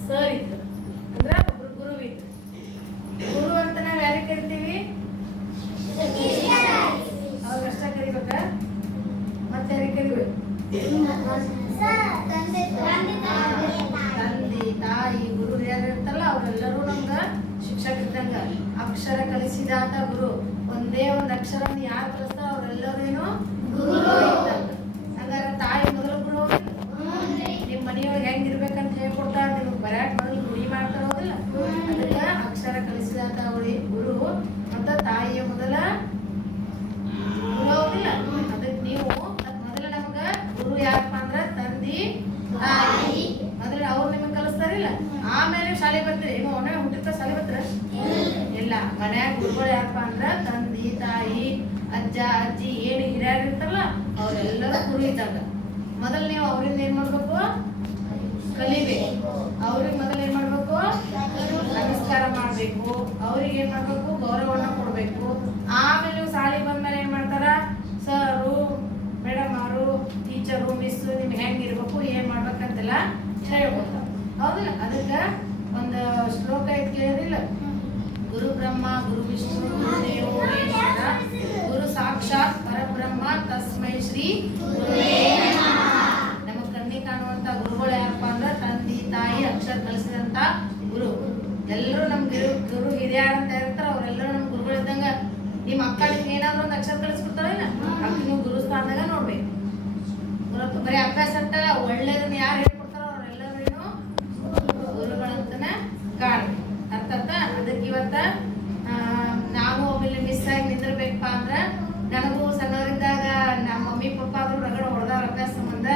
Sir ಇದ್ರು ಅಂದ್ರೆ ಒಬ್ರು ಗುರು ಇದ್ರು ಗುರು ಅಂತ ನಾವ್ ಯಾರಿಗೆ ಕರಿತೀವಿ? ಅವ್ರಷ್ಟ ಕರಿಬೇಕ? ಮತ್ತೆ ಯಾರಿಗೆ ಕರಿಬೇಕು? ತಂದೆ, ತಾಯಿ, ಗುರು ಯಾರು ಇರ್ತಾರಲ್ಲ, ಅವರೆಲ್ಲರೂ ನಮ್ಗ ಶಿಕ್ಷಕ ಇದ್ದಂಗ. ಅಕ್ಷರ ಕಲಿಸಿದಾತ ಗುರು. ಒಂದೇ ಒಂದ್ ಅಕ್ಷರ ಯಾರು ಕಲಿಸ್ತಾರ ಅವರೆಲ್ಲರೇನು? ಗುರು ಇದ್ದಂಗ ಹಂಗಾರೆ ತಾಯಿ ಮೊದಲು ಗುರು ನಿಮ್ ಮನೆಯೊಳಗೆ ಹೆಂಗಿರ್ಬೇಕಂತ ಹೇಳ್ಕೊಡ್ತಾರ ನಿಮ್ಗೆ ಬರ್ಯಾಕ್ ಮೊದಲು ರೂಢಿ ಮಾಡ್ತಾರ ಹೌದಿಲ್ಲ ಅದಕ್ಕ ಅಕ್ಷರ ಕಲಿಸಿದಾತ ಅವಳಿ ಗುರು ಮತ್ತ ತಾಯಿಯ ಮೊದಲ ಗುರು ಹೌದಿಲ್ಲ ಅದಕ್ಕೆ ನೀವು ಅದ್ ಮೊದಲ ನಮ್ಗ ಗುರು ಯಾರಪ್ಪ ಅಂದ್ರ ತಂದಿ ತಾಯಿ ಮೊದಲ ಅವ್ರು ನಿಮಗೆ ಕಲಿಸ್ತಾರಿಲ್ಲ ಶಾಲೆ ಬರ್ತೀರಿ ಏನು ಒಮ್ಮೆ ಹುಟ್ಟಿರ್ತ ಶಾಲೆ ಬರ್ತಾರ ಇಲ್ಲ. ಮನ್ಯಾಗ ಗುರುಗಳು ಯಾರಪ್ಪ ಅಂದ್ರ ತಂದಿ, ತಾಯಿ, ಅಜ್ಜ, ಅಜ್ಜಿ ಏನು ಹಿರಿಯರು ಇರ್ತಾರಲ್ಲ, ಅವರೆಲ್ಲರೂ ಗುರು ಇದ್ದಾಗ. ಮೊದಲು ನೀವು ಅವರಿಂದ ಏನ್ ಮಾಡ್ಬೇಕು? ಕಲಿಬೇಕು. ಅವ್ರಿಗೆ ಮೊದಲು ಏನ್ ಮಾಡ್ಬೇಕು? ನಮಸ್ಕಾರ ಮಾಡ್ಬೇಕು. ಅವ್ರಿಗೆ ಏನ್ ಮಾಡ್ಬೇಕು? ಗೌರವವನ್ನ ಕೊಡ್ಬೇಕು. ಆಮೇಲೆ ನೀವು ಶಾಲೆ ಬಂದ್ಮೇಲೆ ಏನ್ ಮಾಡ್ತಾರ? ಸರು, ಮೇಡಮ್ ಅವರು, ಟೀಚರು ಮಿಸ್ ನಿಮ್ಗೆ ಹೆಂಗಿರ್ಬೇಕು ಏನ್ ಮಾಡ್ಬೇಕಂತೆಲ್ಲ ಹೇಳ್ಬೋದು ಹೌದಲ್ಲ? ಅದಕ್ಕೆ ಒಂದು ಶ್ಲೋಕ ಐತ್ ಕೇಳಿದಿಲ್ಲ ಗುರು ಬ್ರಹ್ಮ, ಗುರು ವಿಷ್ಣು ಮಹೇಶ್ವರ, ಗುರು ಸಾಕ್ಷಾತ್, ಪರಬ್ರಹ್ಮ, ತಸ್ಮೈ ಶ್ರೀ ನಮಗ್ ಕಣ್ಣಿ ಕಾಣುವಂತ ಗುರುಗಳು ಯಾರಪ್ಪ ಅಂದ್ರೆ ತಂದಿ, ತಾಯಿ, ಅಕ್ಷರ ಕಲಿಸಿದಂತ ಗುರು. ಎಲ್ಲರೂ ನಮ್ ಗುರು ಗುರು ಹಿರಿಯರ ಅಂತ ಇರ್ತಾರ ಅವರೆಲ್ಲರೂ ನಮ್ ಗುರುಗಳು ಇದ್ದಂಗ ನಿಮ್ಮ ಅಕ್ಕ ಏನಾದ್ರು ಒಂದು ಅಕ್ಷರ ಕಲಿಸ್ಕೊಡ್ತಾರಲ್ಲ ಅಕ್ಕ ನೀವು ಗುರು ಸ್ಥಾನದಾಗ ನೋಡ್ಬೇಕು. ಬರೀ ಅಭ್ಯಾಸ ಅಂತ ಒಳ್ಳೇದನ್ನ ಯಾರು ಹೇಳ್ಕೊಡ್ತಾರೋ ಅವರೆಲ್ಲರೂ ಗುರುಗಳಂತನ ಕಾಣ್ಬೇಕು ಅರ್ಥ ಅರ್ಥ ಅದಕ್ಕೆ ಇವತ್ತ ಆ, ನಾವು ಒಮ್ಮೆಲೆ ಮಿಸ್ ಆಗಿ ನಿಂದಿರ್ಬೇಕಪ್ಪ ಅಂದ್ರ ನನಗೂ ಸಣ್ಣವರಿದ್ದಾಗ ನಮ್ಮ ಮಮ್ಮಿ ಪಪ್ಪ ಆದ್ರೂ ರಗಡ ಹೊಡೆದವ್ರ ಅಭ್ಯಾಸ ಸಂಬಂಧ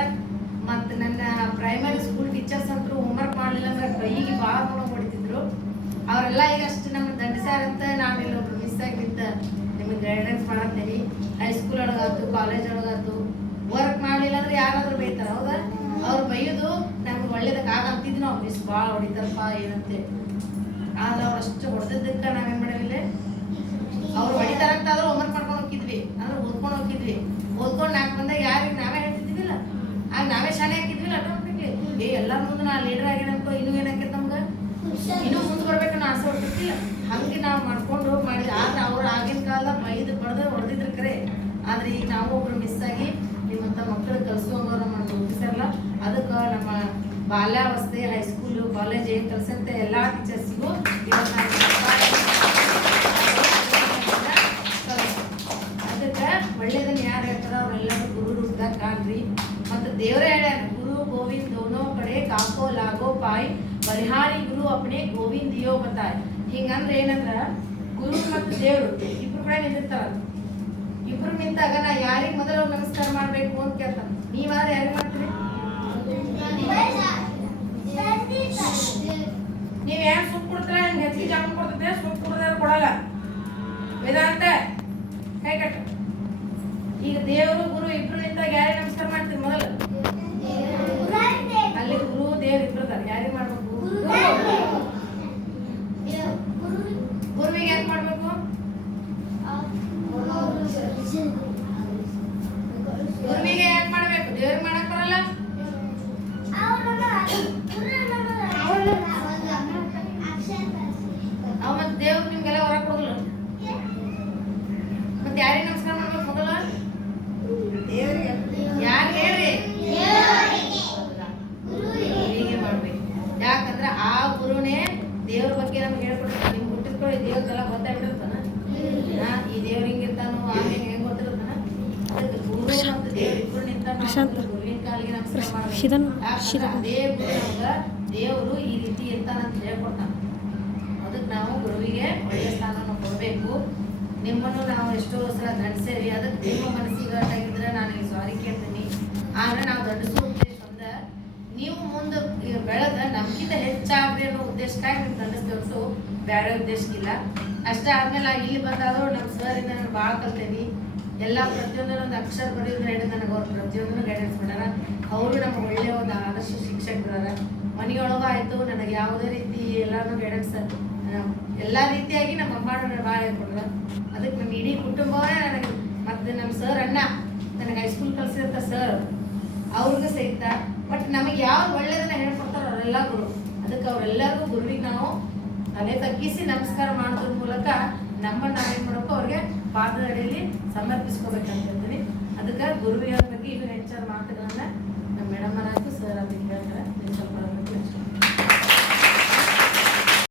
ಮತ್ತು ನನ್ನ ಪ್ರೈಮರಿ ಸ್ಕೂಲ್ ಟೀಚರ್ಸ್ ಅಂತೂ ಹೋಮ್ವರ್ಕ್ ಮಾಡಲಿಲ್ಲ ಅಂದ್ರೆ ಕೈಗೆ ಭಾಳ ಗುಣ ಹೊಡಿತಿದ್ರು ಅವರೆಲ್ಲ ಈಗ ಅಷ್ಟು ನಮ್ಗೆ ದಂಡಿಸ್ಯಾರಂತ ನಾನು ಇಲ್ಲೊಬ್ರು ಮಿಸ್ ಆಗಿದ್ದ ನಿಮಗೆ ಗೈಡೆನ್ಸ್ ಮಾಡತ್ತೀನಿ ಹೈಸ್ಕೂಲ್ ಒಳಗಾತು ಕಾಲೇಜ್ ಒಳಗಾತು ವರ್ಕ್ ಮಾಡಲಿಲ್ಲ ಅಂದ್ರೆ ಯಾರಾದ್ರೂ ಬೈತಾರ, ಹೌದಾ? ಅವ್ರು ಬೈಯೋದು ನಮ್ಗೆ ಒಳ್ಳೇದಕ್ಕೆ ಆಗಂತಿದ್ವಿ ನಾವು ಮಿಸ್ ಭಾಳ ಹೊಡಿತಾರಪ್ಪ, ಏನಂತೆ. ಆದ್ರೆ ಅವ್ರು ಅಷ್ಟು ಎಲ್ಲರ ಮುಂದೆ ನಾ ಲೀಡರ್ ಆಗಿರಂತ ಇನ್ನೂ ಏನಾಕೈತೆ ನಮ್ಗೆ? ಇನ್ನೂ ಮುಂದೆ ಬರ್ಬೇಕನ್ನೋ ಆಸೆ ಹೊಡ್ತಿರ್ತಿಲ್ಲ ಹಂಗೆ ನಾವು ಮಾಡ್ಕೊಂಡು ಮಾಡಿದ್ವಿ ಆದ್ರೆ ಅವ್ರು ಆಗಿನ ಕಾಲ ಬೈದು ಬಡ್ದು ಹೊಡೆದಿದ್ರು ಕರೆ. ಆದ್ರೆ ಈಗ ನಾವು ಒಬ್ರು ಮಿಸ್ ಆಗಿ ನಿಮ್ಮಂತ ಮಕ್ಕಳು ಕಲಿಸುವಂಗವ್ರು ನಮ್ಮ ಒಪ್ಪಿಸಲ್ಲ ಅದಕ್ಕೆ ನಮ್ಮ ಬಾಲ್ಯಾವಸ್ಥೆ ಹೈಸ್ಕೂಲು ಕಾಲೇಜ್ ಏನು ಕಲಿಸಂತೆ ಎಲ್ಲ ಟೀಚರ್ಸಿಗೂ ಅದಕ್ಕೆ ಒಳ್ಳೇದನ್ನ ಯಾರು ಹೇಳ್ತಾರ ಅವರೆಲ್ಲರೂ ಗುರು ರೂಪದಾಗ ಕಾಣ್ರಿ ಮತ್ತು ದೇವರೇ ಹೇಳ್ಯಾರ ಗುರು ಗೋವಿಂದ್ ದೋನೋ ಕಡೆ ಕಾಕೋ ಲಾಗೋ ಪಾಯ್ ಪರಿಹಾರಿ ಗುರು ಅಪ್ನೆ ಗೋವಿಂದ್ ದಿಯೋ ಬತಾಯ್. ಹಿಂಗಂದ್ರೆ ಏನಂದ್ರ, ಗುರು ಮತ್ತು ದೇವರು, ಇಬ್ರು ಕೂಡ ನಿಂತಿರ್ತಾರ ಇಬ್ರು ನಿಂತಾಗ ನಾ ಯಾರಿಗೆ ಮೊದಲು ನಮಸ್ಕಾರ ಮಾಡ್ಬೇಕು ಅಂತ ಕೇಳ್ತಾನ ನೀವಾರ ಯಾರು ಮಾಡ್ತೀರಿ? ನೀವ್ ಯಾರು ಸುಪ್ ಕೊಡ್ತೀರ ನಿಮ್ಗೆ ಹೆಚ್ಚಿಗೆ ಜಾಮೂನ್ ಕೊಡ್ತಿದ್ರೆ ಸುಪ್ ಕೊಡೋದಾದ್ರೆ ಕೊಡಲ್ಲ. ವೇದಾಂತ, ಕೈ ಕಟ್ಟು. ಈಗ ದೇವರು, ಗುರು ಇಬ್ರು ನಿಂತಾಗ ಯಾರಿಗೆ ನಮಸ್ಕಾರ ಮಾಡ್ತೀರಿ ಮೊದಲು ಅಲ್ಲಿ ಗುರು ದೇವ್ರು ಇಬ್ರು ಇದಾರೆ ಯಾರಿಗೆ ಮಾಡ್ಬೇಕು ಗುರುವಿಗೆ ಯಾಕೆ ಮಾಡ್ಬೇಕು ಗುರುವಿಗೆ ಯಾಕೆ ಮಾಡ್ಬೇಕು ದೇವ್ರಿಗೆ ಮಾಡಕ್ ಬರಲ್ಲ ಅವ ಮತ್ತೆ ದೇವ್ರು ನಿಮ್ಗೆಲ್ಲ ಹೊರ ಕೊಡಲ್ಲ ಮತ್ತೆ ಯಾರಿಗೆ ನಮಸ್ಕಾರ ಮಾಡ್ಬೇಕು ಮೊದಲ ಯಾರು ಹೇಳ್ರಿ ಗುರುವಿಗೆ ಮಾಡ್ಬೇಕು ಯಾಕಂದ್ರೆ ಆ ಗುರುನೇ ದೇವ್ರ ಬಗ್ಗೆ ನಮ್ಗೆ ಹೇಳ್ಕೊಡ್ತಾನೆ ನಿಮ್ಗೆ ಹುಟ್ಟಿದ್ಕೊಳ್ಳಿ ದೇವ್ರದೆಲ್ಲ ಗೊತ್ತಾಗ್ಬಿಟ್ಟಿರ್ತಾನ ಹಾ, ಈ ದೇವ್ರ ಹಿಂಗಿರ್ತಾನೋ ಆಮೇಲೆ ಹೆಂಗ್ ಗೊತ್ತಿರ್ತಾನ ಅದಕ್ಕೆ ಗುರು ಮತ್ತು ದೇವ್ರ ಇಬ್ರು ನಿಂತಾಗ ನಾವು ಪ್ರಶಾಂತ್. ಶಿದನ್ ಅದೇ ದೇವರು ಈ ರೀತಿ ಇರ್ತಾನಂತ ಹೇಳ್ಕೊಡ್ತಾನೆ ಅದಕ್ಕೆ ನಾವು ಗುರುವಿಗೆ ಒಳ್ಳೆಯ ಸ್ಥಾನವನ್ನು ಕೊಡಬೇಕು. ನಿಮ್ಮನ್ನು ನಾವು ಎಷ್ಟೋ ಸಲ ದಂಡಿಸೇವಿ ಅದಕ್ಕೆ ನಿಮ್ಮ ಮನಸ್ಸಿಗೆ ಆಗಿದ್ರೆ ನಾನು ಸಾರಿ ಕೇಳ್ತೀನಿ. ಆದ್ರೆ ನಾವು ದಂಡಿಸೋ ಉದ್ದೇಶ ಒಂದ ನೀವು ಮುಂದೆ ಬೆಳೆದ ನಮ್ಗಿಂತ ಹೆಚ್ಚಾಗ್ರಿ ಅನ್ನೋ ಉದ್ದೇಶಕ್ಕಾಗಿ ನೀವು ದಂಡಿಸ್ತೇವೆ ಬೇರೆ ಉದ್ದೇಶಕ್ಕಿಲ್ಲ. ಅಷ್ಟೇ ಆದ್ಮೇಲೆ ಇಲ್ಲಿ ಬಂದಾದ್ರು ನಮ್ಮ ಸರಿಂದ ನಾನು ಭಾಳ ಕಲ್ತೇನಿ. ಎಲ್ಲ ಪ್ರತಿಯೊಂದು ಒಂದು ಅಕ್ಷರ ಬರೆಯೋದ್ರ ಹೇಳಿ ನನಗೆ ಅವ್ರು ಪ್ರತಿಯೊಂದನ್ನು ಗೈಡೆನ್ಸ್ ಮಾಡ್ಯಾರ ಅವರು ನಮ್ಗೆ ಒಳ್ಳೆಯ ಒಂದು ಆದರ್ಶ ಶಿಕ್ಷಕರಾರ ಮನೆಯೊಳಗೂ ಆಯಿತು, ನನಗೆ ಯಾವುದೇ ರೀತಿ ಎಲ್ಲಾನು ಗೈಡೆನ್ಸ್ ಎಲ್ಲ ರೀತಿಯಾಗಿ ನಮ್ಮ ಅಮ್ಮ ಭಾಳ ಹೇಳ್ಕೊಡ್ರ ಅದಕ್ಕೆ ನಮ್ಮ ಇಡೀ ಕುಟುಂಬವೇ ನನಗೆ, ಮತ್ತು ನಮ್ಮ ಸರ್ ಅಣ್ಣ, ನನಗೆ ಹೈಸ್ಕೂಲ್ ಕಲಿಸಿದಂಥ ಸರ್ ಅವ್ರಿಗೂ ಸಹಿತ. ಬಟ್ ನಮಗೆ ಯಾವ ಒಳ್ಳೇದನ್ನ ಹೇಳ್ಕೊಡ್ತಾರೋ ಅವರೆಲ್ಲ ಗುರು ಅದಕ್ಕೆ ಅವರೆಲ್ಲರಿಗೂ ಗುರುವಿಗೆ ನಾವು ತಲೆ ತಗ್ಗಿಸಿ ನಮಸ್ಕಾರ ಮಾಡೋದ್ರ ಮೂಲಕ ನಮ್ಮನ್ನು ನಾವೇನು ಮಾಡೋಕ್ಕೂ ಅವ್ರಿಗೆ ಪಾದದ ಅಡಿಯಲ್ಲಿ ಸಮರ್ಪಿಸ್ಕೋಬೇಕಂತ ಹೇಳ್ತೀನಿ ಅದಕ್ಕೆ ಗುರುವಿನ ಬಗ್ಗೆ ಇನ್ನೂ ಹೆಚ್ಚಾದ ಮಾತುಗಳನ್ನ ನಮ್ಮ ಮೇಡಮ್ ಆಯ್ತು